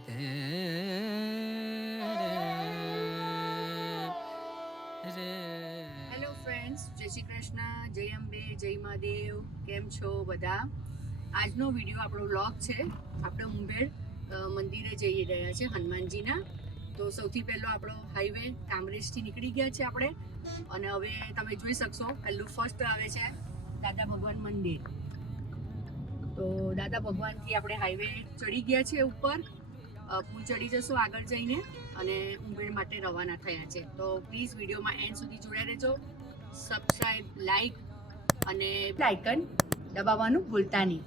Hello friends, જય શ્રી કૃષ્ણ, જય અંબે, જય મહાદેવ. કેમ છો બધા? આજનો વિડીયો આપણો વ્લોગ છે. આપણે ઉંભેડ મંદિરે જઈ રહ્યા છે હનુમાનજીના. તો સૌથી પહેલો આપણો હાઈવે કામરેજથી નીકળી ગયા છે આપણે, અને હવે તમે જોઈ શકશો પહેલું ફર્સ્ટ આવે છે દાદા ભગવાન મંદિર. તો દાદા ભગવાનથી આપણે હાઈવે ચડી ગયા છે ઉપર, પુલ ચડી જશું આગળ જઈને અને ઉંભેડ માટે રવાના થયા છે. તો પ્લીઝ વિડીયોમાં એન્ડ સુધી જોડાઈ રહેજો. સબસ્ક્રાઇબ, લાઈક અને આઇકન દબાવવાનું ભૂલતા નહીં.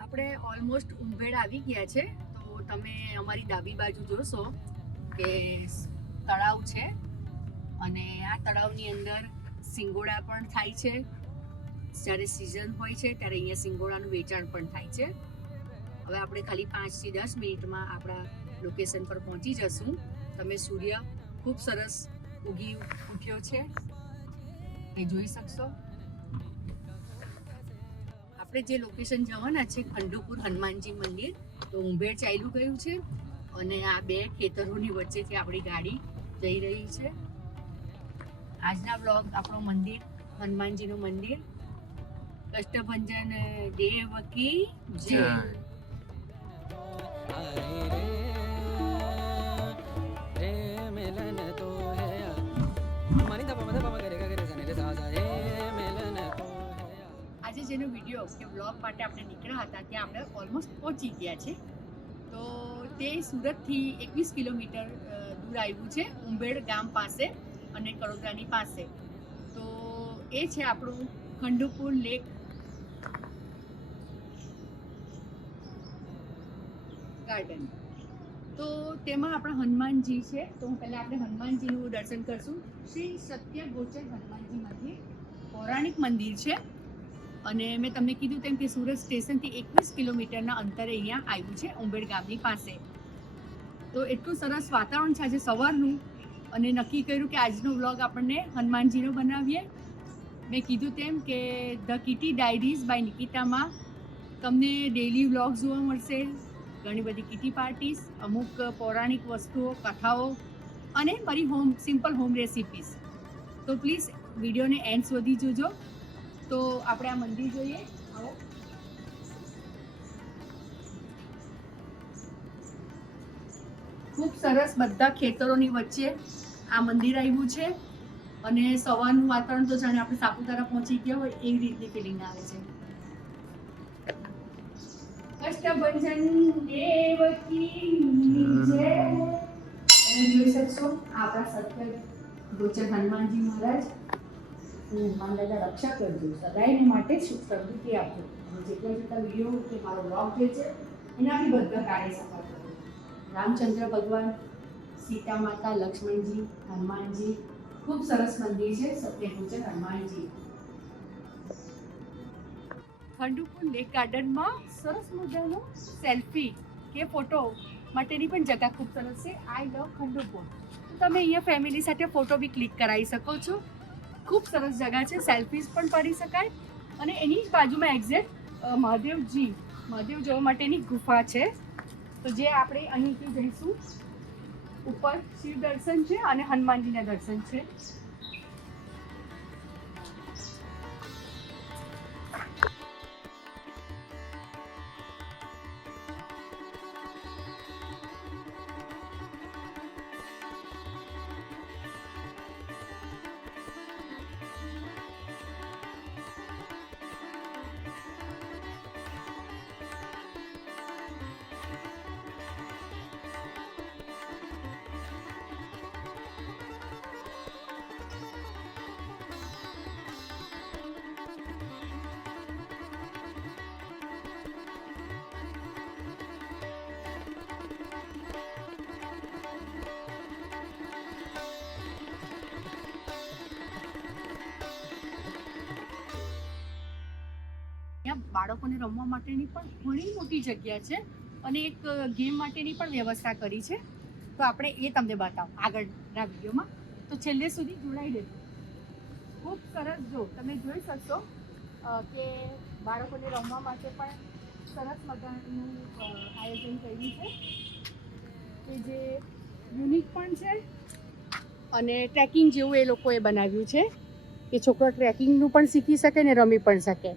આપણે ઓલમોસ્ટ ઉંભેડ આવી ગયા છે. તો તમે અમારી ડાબી બાજુ જોશો કે તળાવ છે, અને આ તળાવની અંદર સિંગોડા પણ થાય છે. જ્યારે સિઝન હોય છે ત્યારે અહીંયા સિંગોડાનું વેચાણ પણ થાય છે. હવે આપણે ખાલી 5 થી 10 મિનિટમાં આપણા લોકેશન પર પહોંચી જશું. તમે સૂર્ય ખૂબ સરસ ઉગી ઉઠ્યો છે એ જોઈ શકશો. આપણે જે લોકેશન જવાના છે ખંડુપુર હનુમાનજી મંદિર, તો ઉંભેડ ચાલ્યું ગયું છે અને આ બે ખેતરોની વચ્ચેથી આપણી ગાડી જઈ રહી છે. આજના બ્લોગ આપણો મંદિર, હનુમાનજીનું મંદિર, કષ્ટભંજન દેવ કી જય. આજે જેનો વિડીયો કે બ્લોગ માટે આપણે નીકળ્યા હતા ત્યાં આપણે ઓલમોસ્ટ પહોંચી ગયા છે. તો તે સુરતથી 21 કિલોમીટર દૂર આવ્યું છે, ઉંભેડ ગામ પાસે અને કડોદરાની પાસે. તો એ છે આપણું ખંડુપુર લેક. ગાર્ડન. તો તેમાં આપણા હનુમાનજી છે. તો હું પહેલાં આપણે હનુમાનજીનું દર્શન કરશું. શ્રી સત્ય ગોચર હનુમાનજી મંદિર પૌરાણિક મંદિર છે, અને મેં તમને કીધું તેમ કે સુરત સ્ટેશનથી 21 કિલોમીટરના અંતરે અહીંયા આવ્યું છે, ઉંભેડ ગામની પાસે. તો એટલું સરસ વાતાવરણ છે આજે સવારનું, અને નક્કી કર્યું કે આજનો વ્લોગ આપણને હનુમાનજીનો બનાવીએ. મેં કીધું તેમ કે ધ કિટી ડાયરીઝ બાય નિકિતામાં તમને ડેઇલી વ્લોગ જોવા મળશે. ઘણી બધી કિટી પાર્ટીઝ, અમુક પૌરાણિક વસ્તુઓ, કથાઓ અને મારી સિમ્પલ હોમ રેસિપીસ. તો પ્લીઝ વિડીયોને એન્ડ સુધી જોજો. તો આપણે આ મંદિર જોઈએ. આવો. ખૂબ સરસ બધા ખેતરોની વચ્ચે આ મંદિર આવ્યું છે, અને સવારનું વાતાવરણ તો જાણે આપણે સાપુતારા પહોંચી ગયા હોય એવી રીતની ફિલિંગ આવે છે. કષ્ટભંજન દેવ કી જય. તમે જોઈ શકશો આપણા સત્ય ગોચર હનુમાનજી મહારાજ. હનુમાન દાદા રક્ષા કરજો, સદાયને માટે સુખ સમૃદ્ધિ આપજો. જેટલા જેટલા વિડીયો કે મારો બ્લોગ જે છે એનાથી બધા કાર્ય સફળ કરો. રામચંદ્ર ભગવાન, સીતા માતા, લક્ષ્મણજી, હનુમાનજી. ખૂબ સરસ મંદિર છે સત્ય ગોચર હનુમાનજી. ખંડુપુર લેક ગાર્ડનમાં સરસ મજાનો સેલ્ફી કે ફોટો માટેની પણ જગ્યા ખૂબ સરસ છે. આઈ લવ ખંડુપુર. તો તમે અહીંયા ફેમિલી સાથે ફોટો બી ક્લિક કરાવી શકો છો. ખૂબ સરસ જગ્યા છે, સેલ્ફીઝ પણ પડી શકાય. અને એની જ બાજુમાં એક્ઝેક્ટ મહાદેવ જોવા માટેની ગુફા છે. તો જે આપણે અહીંથી જઈશું ઉપર, શિવ દર્શન છે અને હનુમાનજીના દર્શન છે. ત્યાં બાળકોને રમવા માટેની પણ ઘણી મોટી જગ્યા છે, અને એક ગેમ માટેની પણ વ્યવસ્થા કરી છે. તો આપણે એ તમને બતાવો આગળના વિડીયોમાં. તો છેલ્લે સુધી જોડાઈ લેજો. ખૂબ સરસ. જો તમે જોઈ શકશો કે બાળકોને રમવા માટે પણ સરસ મજાનું આયોજન કર્યું છે. કે જે યુનિક પણ છે અને ટ્રેકિંગ જેવું એ લોકોએ બનાવ્યું છે કે છોકરો ટ્રેકિંગનું પણ શીખી શકે ને રમી પણ શકે.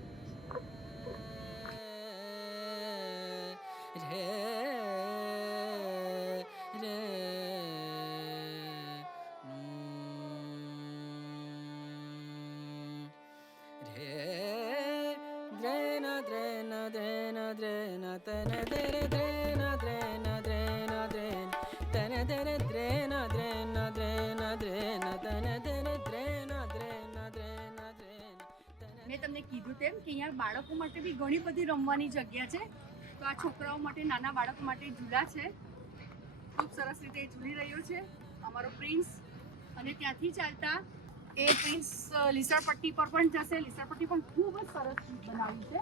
મેં તમને કીધું તેમ કે અહીંયા બાળકો માટે બી ઘણી બધી રમવાની જગ્યા છે. તો આ છોકરાઓ માટે, નાના બાળકો માટે ઝૂલા છે. ખૂબ સરસ રીતે ઝૂલી રહ્યો છે અમારો પ્રિન્સ. અને ત્યાંથી ચાલતા એ પ્રિન્સ લીસરપટ્ટી પર પણ જશે. લીસરપટ્ટી પણ ખૂબ જ સરસ બનાવી છે,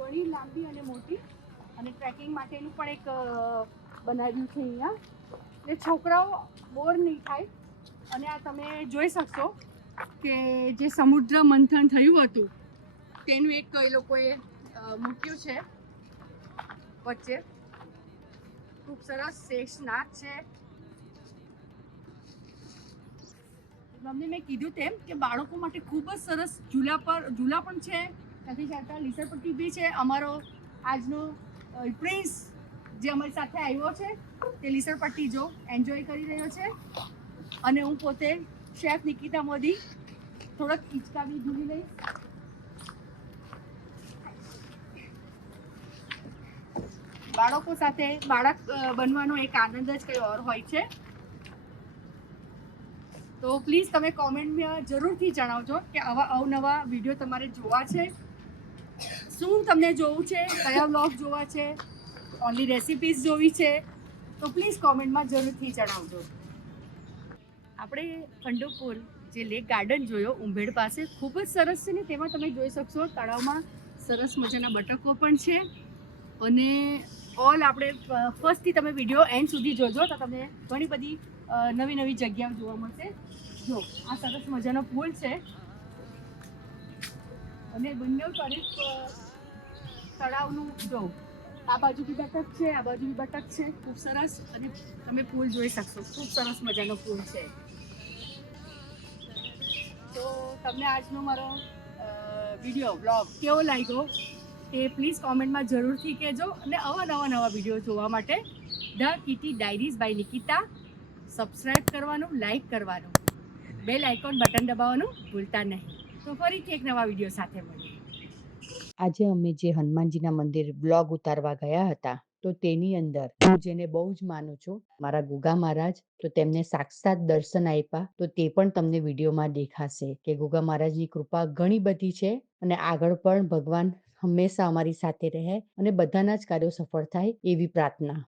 ઘણી લાંબી અને મોટી, અને ટ્રેકિંગ માટેનું પણ એક બનાવ્યું છે અહીંયા, એટલે છોકરાઓ બોર નહીં થાય. અને આ તમે જોઈ શકશો કે જે સમુદ્ર મંથન થયું હતું તેનું એક એ લોકોએ મૂક્યું છે વચ્ચે. ખૂબ સરસ શેષનાગ છે. તમને મેં કીધું તેમ કે બાળકો માટે ખૂબ જ સરસ ઝૂલા પણ છે. ત્યાંથી ચાલતા લીસરપટ્ટી બી છે. અમારો આજનો પ્રિન્સ જે અમારી સાથે આવ્યો છે તે લીસરપટ્ટી જો એન્જોય કરી રહ્યો છે. અને હું પોતે શેફ નિકિતા મોદી થોડોક હિંચકા બી ઝૂલી લઈશ. બાળકો સાથે બાળક બનવાનો એક આનંદ જ કંઈ ઓર હોય છે. તો પ્લીઝ તમે કોમેન્ટમાં જરૂરથી જણાવજો કે આવા અવનવા વિડીયો તમારે જોવા છે, શું તમને જોવું છે, કયા વ્લોગ જોવા છે, ઓનલી રેસિપીઝ જોવી છે, તો પ્લીઝ કોમેન્ટમાં જરૂરથી જણાવજો. આપણે ખંડોપુર જે લેક ગાર્ડન જોયો ઉંભેડ પાસે, ખૂબ જ સરસ છે ને. તેમાં તમે જોઈ શકશો તળાવમાં સરસ મજાના બટકો પણ છે. અને ઓલ આપણે ફર્સ્ટથી તમે વિડીયો એન્ડ સુધી જોજો તો તમને ઘણી બધી નવી નવી જગ્યાઓ જોવા મળશે. જો આ સરસ મજાનો પુલ છે અને બંને તરફ તળાવનું જો આ બાજુ બી બતક છે, આ બાજુ બી બતક છે. ખૂબ સરસ. અને તમે પુલ જોઈ શકશો, ખૂબ સરસ મજાનો પુલ છે. તો તમને આજનો મારો વિડીયો બ્લોગ કેવો લાગ્યો એ પ્લીઝ કોમેન્ટમાં જરૂરથી કહેજો. અને નવા વિડીયો જોવા માટે the kitty diaries by Nikita subscribe કરવાનું, લાઈક કરવાનું, બેલ આઇકોન બટન દબાવવાનું ભૂલતા નહીં. તો ફરીથી એક નવા વિડીયો સાથે મળીએ. આજે અમે જે હનુમાનજીના મંદિર બ્લોગ ઉતારવા ગયા હતા તો તેની અંદર હું જેને બહુ જ માનું છું, મારા ગુગા મહારાજ, તો તેમને સાક્ષાત દર્શન આપ્યા. તો તે પણ તમને વિડીયોમાં દેખાશે કે ગુગા મહારાજની કૃપા ઘણી બધી છે અને આગળ પણ ભગવાન હંમેશા અમારી સાથે રહે અને બધાના જ કાર્યો સફળ થાય એવી પ્રાર્થના.